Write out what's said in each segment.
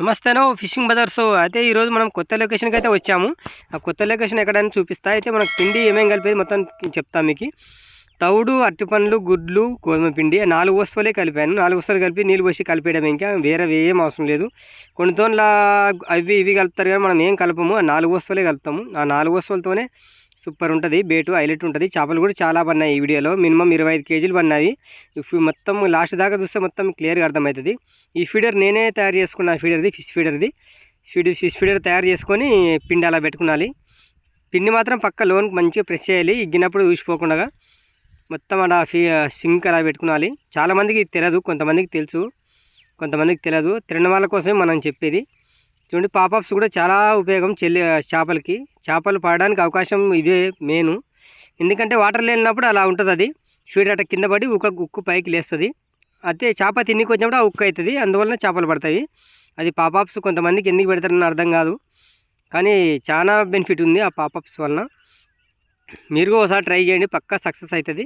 నమస్తేనో fishing bazaars అయితే ఈరోజు మనం కొత్త లొకేషన్కి అయితే వచ్చాము. ఆ కొత్త లొకేషన్ ఎక్కడైనా చూపిస్తా. అయితే మనకు పిండి ఏమేం కలిపేది మొత్తం చెప్తా మీకు. తౌడు అరటిపండ్లు గుడ్లు గోధుమ పిండి ఆ నాలుగు వస్తువులే కలిపాను. నాలుగు వస్తువులు కలిపి నీళ్ళు పోసి కలిపేయడం ఇంకా వేరే ఏం అవసరం లేదు. కొన్ని తోన్ల అవి ఇవి కలుపుతారు కానీ మనం ఏం కలపము? ఆ నాలుగు వస్తువులే కలుపుతాము. ఆ నాలుగు వస్తువులతోనే సూపర్ ఉంటుంది. బేటు హైలైట్ ఉంటుంది. చేపలు కూడా చాలా పడినాయి ఈ వీడియోలో. మినిమం ఇరవై ఐదు కేజీలు పడినాయి మొత్తం లాస్ట్ దాకా చూస్తే మొత్తం క్లియర్గా అర్థమవుతుంది. ఈ ఫీడర్ నేనే తయారు చేసుకున్న ఫీడర్ది ఫిష్ ఫీడర్ది. ఫీడ్ ఫిష్ ఫీడర్ తయారు చేసుకొని పిండి అలా పెట్టుకునాలి. పిండి మాత్రం పక్క లోన్ మంచిగా ప్రెస్ చేయాలి. ఇగ్గినప్పుడు ఊసిపోకుండా మొత్తం అలా ఫీ స్వింగ్ అలా పెట్టుకునాలి. చాలామందికి తెలియదు కొంతమందికి తెలుసు. కొంతమందికి తెలియదు తినడం వాళ్ళ కోసమే మనం చెప్పేది. చూడండి పాపప్స్ కూడా చాలా ఉపయోగం చెల్లి చేపలకి. చేపలు పడడానికి అవకాశం ఇదే మెయిన్ ఎందుకంటే వాటర్ లేనప్పుడు అలా ఉంటుంది అది. స్వీట్ అట్ట కింద పడి ఉక్క ఉక్కు పైకి లేస్తుంది. అయితే చేప తిన్నికి వచ్చినప్పుడు ఆ ఉక్కు అవుతుంది అందువలన చేపలు పడతాయి. అది పాపప్స్ కొంతమందికి ఎందుకు పెడతారని అర్థం కాదు. కానీ చాలా బెనిఫిట్ ఉంది ఆ పాపప్స్ వలన. మీరు ఒకసారి ట్రై చేయండి. పక్కా సక్సెస్ అవుతుంది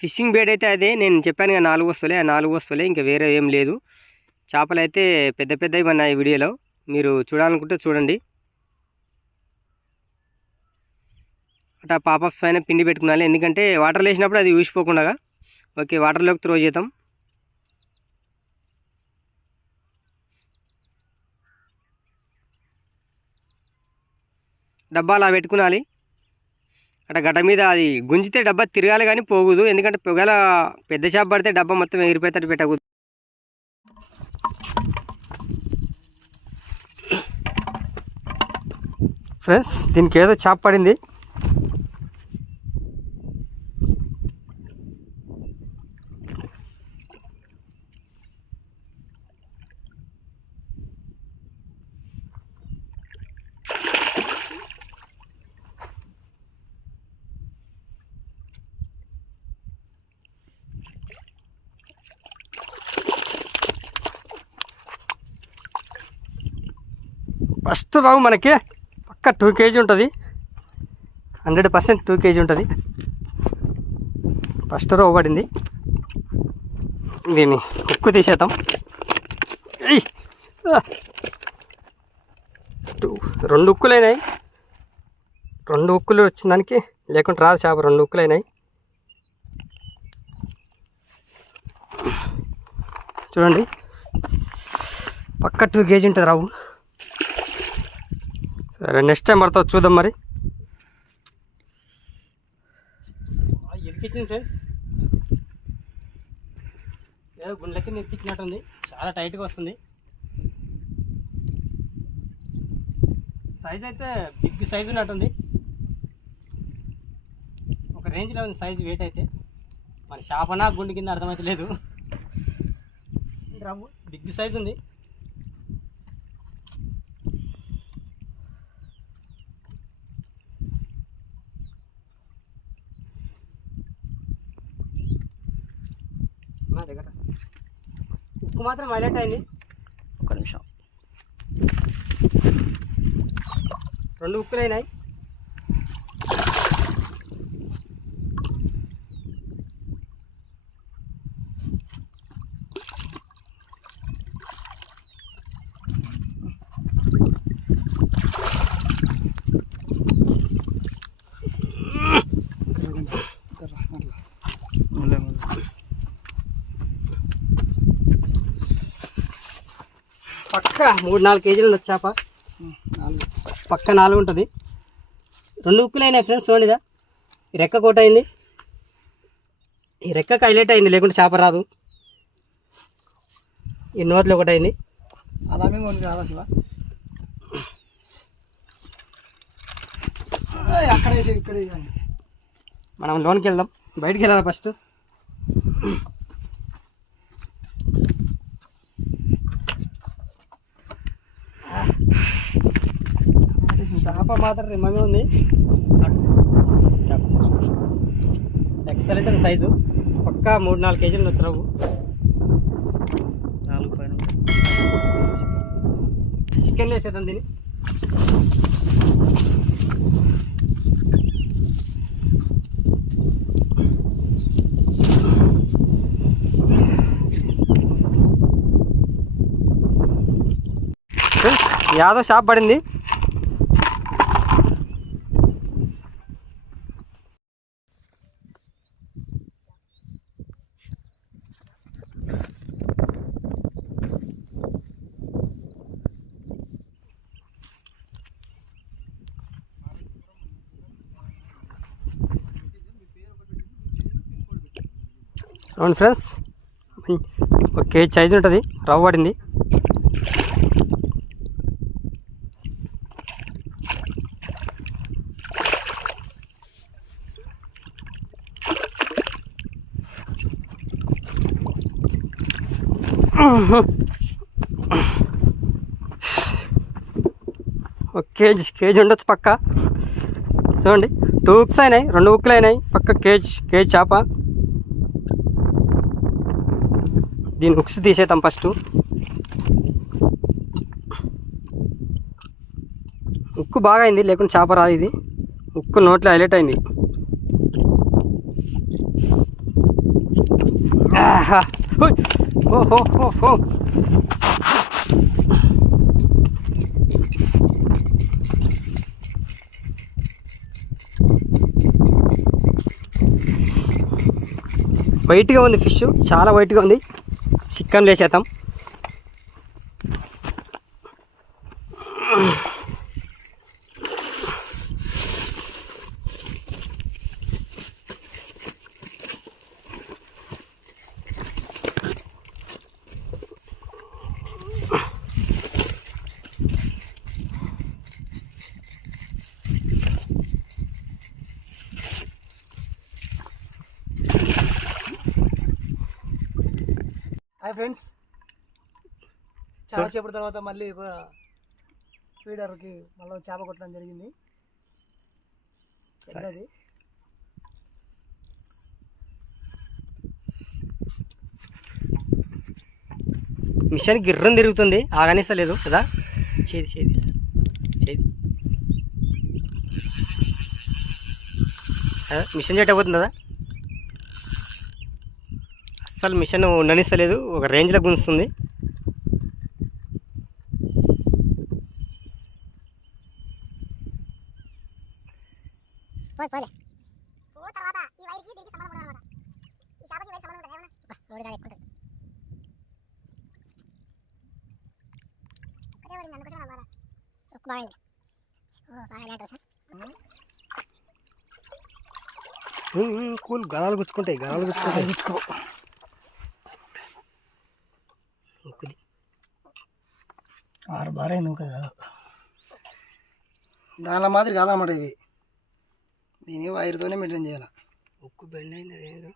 ఫిషింగ్ బేడ్ అయితే అదే. నేను చెప్పాను కదా నాలుగు వస్తువులే. ఆ నాలుగు వస్తువులే. ఇంకా వేరే ఏం లేదు. చేపలు అయితే పెద్ద పెద్దవి ఉన్నాయి వీడియోలో. మీరు చూడాలనుకుంటే చూడండి. అట్లా పాపప్స్ పైన పిండి పెట్టుకున్నాలి. ఎందుకంటే వాటర్ వేసినప్పుడు అది ఊసిపోకుండా ఓకే వాటర్లోకి త్రో చేద్దాం. డబ్బా అలా పెట్టుకునాలి. అట్లా గడ్డ మీద అది గుంజితే డబ్బా తిరగాలి కానీ పోగుదు ఎందుకంటే పొగల పెద్ద చేప పడితే డబ్బా మొత్తం ఎగిరిపోయేటట్టు పెట్టకూడదు. ఫ్రెండ్స్ దీనికి ఏదో చేప పడింది. ఫస్ట్ రావు మనకి. పక్క టూ కేజీ ఉంటుంది. హండ్రెడ్ పర్సెంట్ టూ కేజీ ఉంటుంది. ఫస్ట్ రో పడింది. దీన్ని ఉక్కు తీసేద్దాం. టూ- రెండు ఉక్కులైనాయి రెండు ఉక్కులు వచ్చిన దానికి లేకుంటే రాదు చేప రెండు ఉక్కులైనాయి చూడండి. పక్క టూ కేజీ ఉంటుంది రావు. సరే నెక్స్ట్ టైం పడతావు చూద్దాం మరి. ఇరికిచ్చింది ఫ్రెండ్స్ ఏదో గుండెలకి ఇరికిచ్చినట్టుంది చాలా టైట్గా వస్తుంది. సైజ్ అయితే బిగ్ సైజు ఉన్నట్టుంది. ఒక రేంజ్లో ఉంది సైజు వెయిట్ అయితే. మన షాపనా గుండె కింద అర్థమైతే లేదు. బిగ్ సైజ్ ఉంది. ఉక్కు మాత్రం హైలైట్ అయింది. ఒక నిమిషం. రెండు ఉక్కులు మూడు నాలుగు కేజీలు ఉన్న చేప. పక్క నాలుగు ఉంటుంది. రెండు ఉక్కులు అయినాయి ఫ్రెండ్స్ చూడండిదా ఈ రెక్క కోట అయింది. ఈ రెక్కకు హైలైట్ అయింది లేకుంటే చేప రాదు. ఈ నోట్లో ఒకటి అయింది. అలాగే కొన్ని కాదా శివ. అక్కడ వేసి ఇక్కడ మనం లోన్కి వెళ్దాం. బయటికి వెళ్ళాలి ఫస్ట్? చేప మాత్రం రిమ్మగా ఉంది. ఎక్సలెంట్ సైజు పక్కా మూడు నాలుగు కేజీలు వచ్చరావు నాలుగు పైన చికెన్ వేసేద్దాం దీన్ని. యాదవ్ షాప్ పడింది. అవును ఫ్రెండ్స్ ఒక కేజీ సైజు ఉంటుంది. రవ్వ పడింది. ఒక కేజీ కేజీ ఉండొచ్చు పక్క. చూడండి టూ ఉక్స్ అయినాయి రెండు ఉక్కులు అయినాయి. పక్క కేజీ కేజీ చేప. దీని ఉక్స్ తీసేద్దాం ఫస్ట్ ఉక్కు బాగా అయింది లేకుంటే చేప రాదు ఇది. ఉక్కు నోట్లో హైలైట్ అయింది. ఓహో వైట్గా ఉంది ఫిష్ చాలా వైట్గా ఉంది. చికెన్ లేసేద్దాం హాయ్ ఫ్రెండ్స్. చాలా సేపటి తర్వాత మళ్ళీ ఫీడర్కి మళ్ళీ చేప కొట్టడం జరిగింది. పెద్దది. మిషన్ గిర్రం తిరుగుతుంది. ఆగనిస్తలేదు కదా? చేది చేది. చేది. మిషన్ చెట్టు అయిపోతుంది కదా? అస్సలు మిషన్ ఉండనిస్తలేదు ఒక రేంజ్లో గుంజుతుంది. పోయి పోలే పో తర్వాత ఈ వైర్కి దీనికి సంబంధం ఉండదు అనమాట ఈ షాపుకి వైర్ సంబంధం ఉంటుంది ఏమన్నా రోడ్డు కాదు ఎక్కువ ఒక్కటే పడింది అందుకోసం అన్నమాట ఉక్కు బాగా ఓ బాగా లేటర్ సార్ ఉమ్, ఉమ్, కూల్ గలాలు గుచ్చుకుంటాయి గలాలు గుచ్చుకుంటాయి ఉక్కుది. ఇంకా కాదు. దానిలో మాదిరి కాదన్నమాట ఇవి. దీని వైర్తోనే మెయింటైన్ చేయాలి. ఉక్కు బెండ్ అయింది అదేదో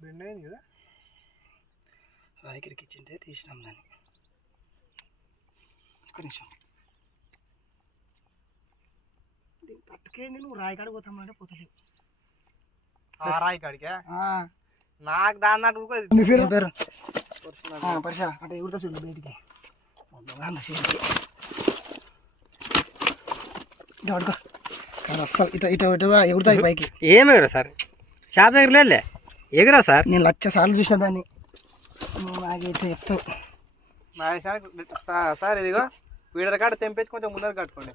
బెండ్ అయింది కదా. రాయికిరికి ఇచ్చింటే తీసినాం దాన్ని. ఒక్క నిమిషం. దీన్ని పట్టుకేంది నువ్వు? రాయి కాడ పోతామంటే పోతలేవు. రాయి కాడికా ఆ, నాకు దాని నాటు మీ పేరు? పేరు? పరిసా అంటే ఎగురుతా చూడు బయటికి. దొంగ చేతికి ఇటు అస్సలు. ఇటు ఇటు ఇటు ఎగురుతాయి పైకి. ఏం ఎగరా సార్? షాప్ దగ్గర లేదులే. ఎగరా సార్? నేను లక్ష సార్లు చూసిన దాన్ని. నాకైతే చెప్తావు. సార్ ఇదిగో. వీడర కాడ తెంపేసి కొంచెం ముందర కట్టుకోండి.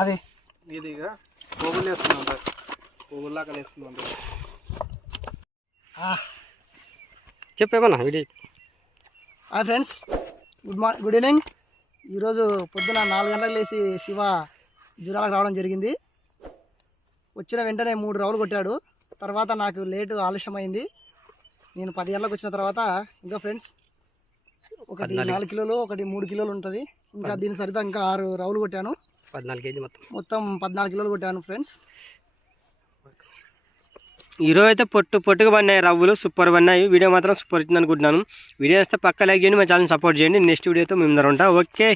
అదే ఇదిగా. పోగులు వేస్తున్నాం సార్. పోగుల్లాగా వేస్తున్నాం సార్. చెప్పేమన్నా వీడి. Hi friends. Good morning good evening ఈరోజు పొద్దున నాలుగు గంటలకు లేచి శివ జురాలకు రావడం జరిగింది. వచ్చిన వెంటనే మూడు రౌలు కొట్టాడు. తర్వాత నాకు లేటు ఆలస్యమైంది. నేను పది గంటలకు వచ్చిన తర్వాత ఇంకా ఫ్రెండ్స్ ఒకటి. నాలుగు కిలోలు ఒకటి మూడు కిలోలు ఉంటుంది. ఇంకా దీని సరితా ఇంకా ఆరు రౌలు కొట్టాను. పద్నాలుగు కేజీ మొత్తం. మొత్తం పద్నాలుగు కిలోలు కొట్టాను ఫ్రెండ్స్. ఈరోజు అయితే పొట్టు పొట్టుగా పడినాయి రవ్వులు సూపర్ పడినాయి. వీడియో మాత్రం సూపర్ వచ్చింది అనుకుంటున్నాను. వీడియో వస్తే పక్క లైక్ చేయండి మా ఛానల్ సపోర్ట్ చేయండి. నెక్స్ట్ వీడియోతో మేము ఉంటాం. ఓకే